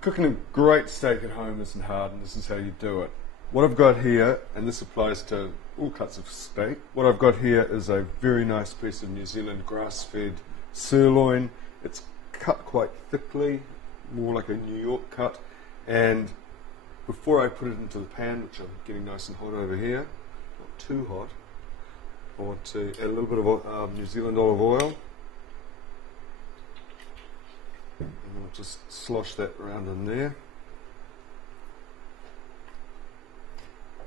Cooking a great steak at home isn't hard, and this is how you do it. What I've got here, and this applies to all cuts of steak, what I've got here is a very nice piece of New Zealand grass-fed sirloin. It's cut quite thickly, more like a New York cut, and before I put it into the pan, which I'm getting nice and hot over here, not too hot, I want to add a little bit of New Zealand olive oil. And I'll just slosh that around in there.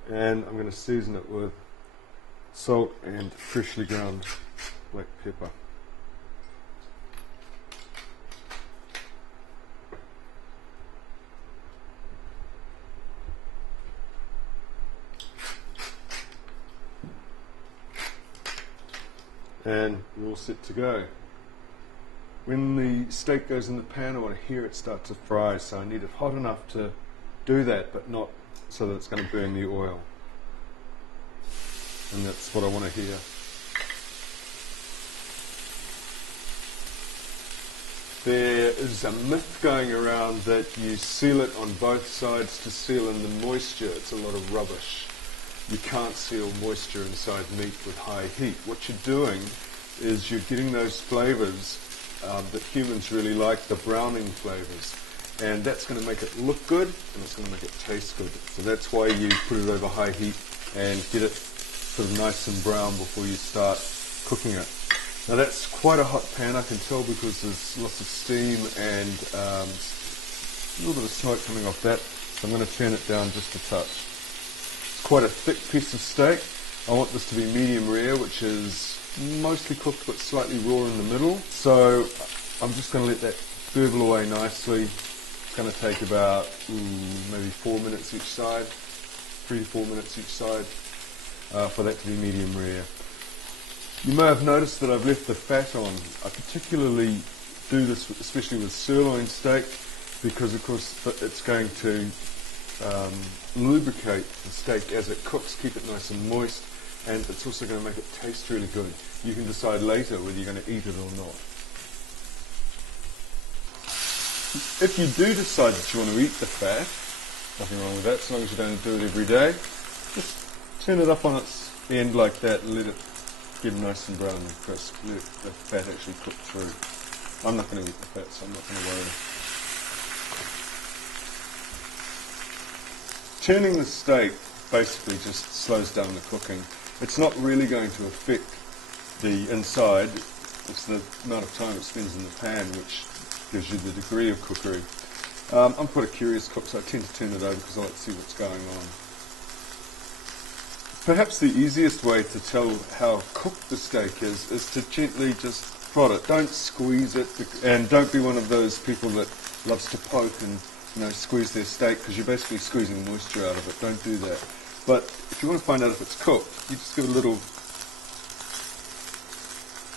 And I'm going to season it with salt and freshly ground black pepper. And we're all set to go. When the steak goes in the pan, I want to hear it start to fry, so I need it hot enough to do that, but not so that it's going to burn the oil. And that's what I want to hear. There is a myth going around that you seal it on both sides to seal in the moisture. It's a lot of rubbish. You can't seal moisture inside meat with high heat. What you're doing is you're getting those flavors that humans really like, the browning flavors, and that's going to make it look good and it's going to make it taste good. So that's why you put it over high heat and get it sort of nice and brown before you start cooking it. Now that's quite a hot pan, I can tell, because there's lots of steam and a little bit of smoke coming off that, so I'm going to turn it down just a touch. It's quite a thick piece of steak. I want this to be medium rare, which is mostly cooked but slightly raw in the middle. So I'm just going to let that burble away nicely. It's going to take about maybe 4 minutes each side, 3 to 4 minutes each side for that to be medium rare. You may have noticed that I've left the fat on. I particularly do this especially with sirloin steak because of course it's going to lubricate the steak as it cooks, keep it nice and moist, and it's also going to make it taste really good. You can decide later whether you're going to eat it or not. If you do decide that you want to eat the fat, nothing wrong with that, as long as you don't do it every day, just turn it up on its end like that and let it get nice and brown and crisp. Let the fat actually cook through. I'm not going to eat the fat, so I'm not going to worry. Turning the steak basically just slows down the cooking. It's not really going to affect the inside. It's the amount of time it spends in the pan which gives you the degree of cookery. I'm quite a curious cook, so I tend to turn it over because I like to see what's going on. Perhaps the easiest way to tell how cooked the steak is to gently just prod it. Don't squeeze it, and don't be one of those people that loves to poke and squeeze their steak, because you're basically squeezing moisture out of it. Don't do that. But if you want to find out if it's cooked, you just give it a little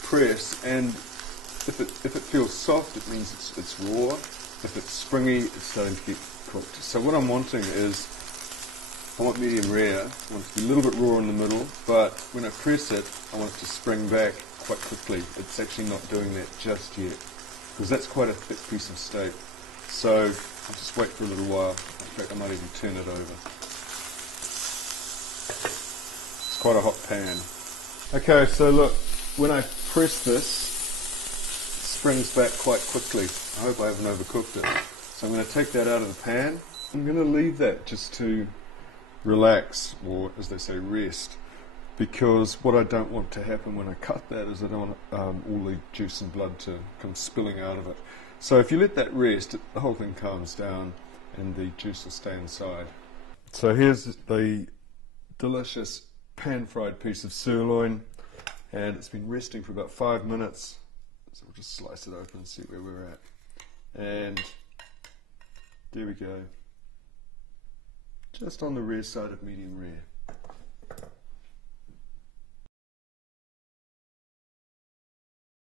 press, and if it feels soft, it means it's raw. If it's springy, it's starting to get cooked. So what I'm wanting is, I want medium rare. I want it to be a little bit raw in the middle, but when I press it, I want it to spring back quite quickly. It's actually not doing that just yet, because that's quite a thick piece of steak. So I'll just wait for a little while. In fact, I might even turn it over. It's quite a hot pan. Okay, so look, when I press this, it springs back quite quickly. I hope I haven't overcooked it. So I'm going to take that out of the pan. I'm going to leave that just to relax, or as they say, rest, because what I don't want to happen when I cut that is I don't want all the juice and blood to come spilling out of it. So if you let that rest, the whole thing calms down and the juice will stay inside. So here's the delicious pan-fried piece of sirloin, and it's been resting for about 5 minutes. So we'll just slice it open and see where we're at. And there we go. Just on the rare side of medium rare.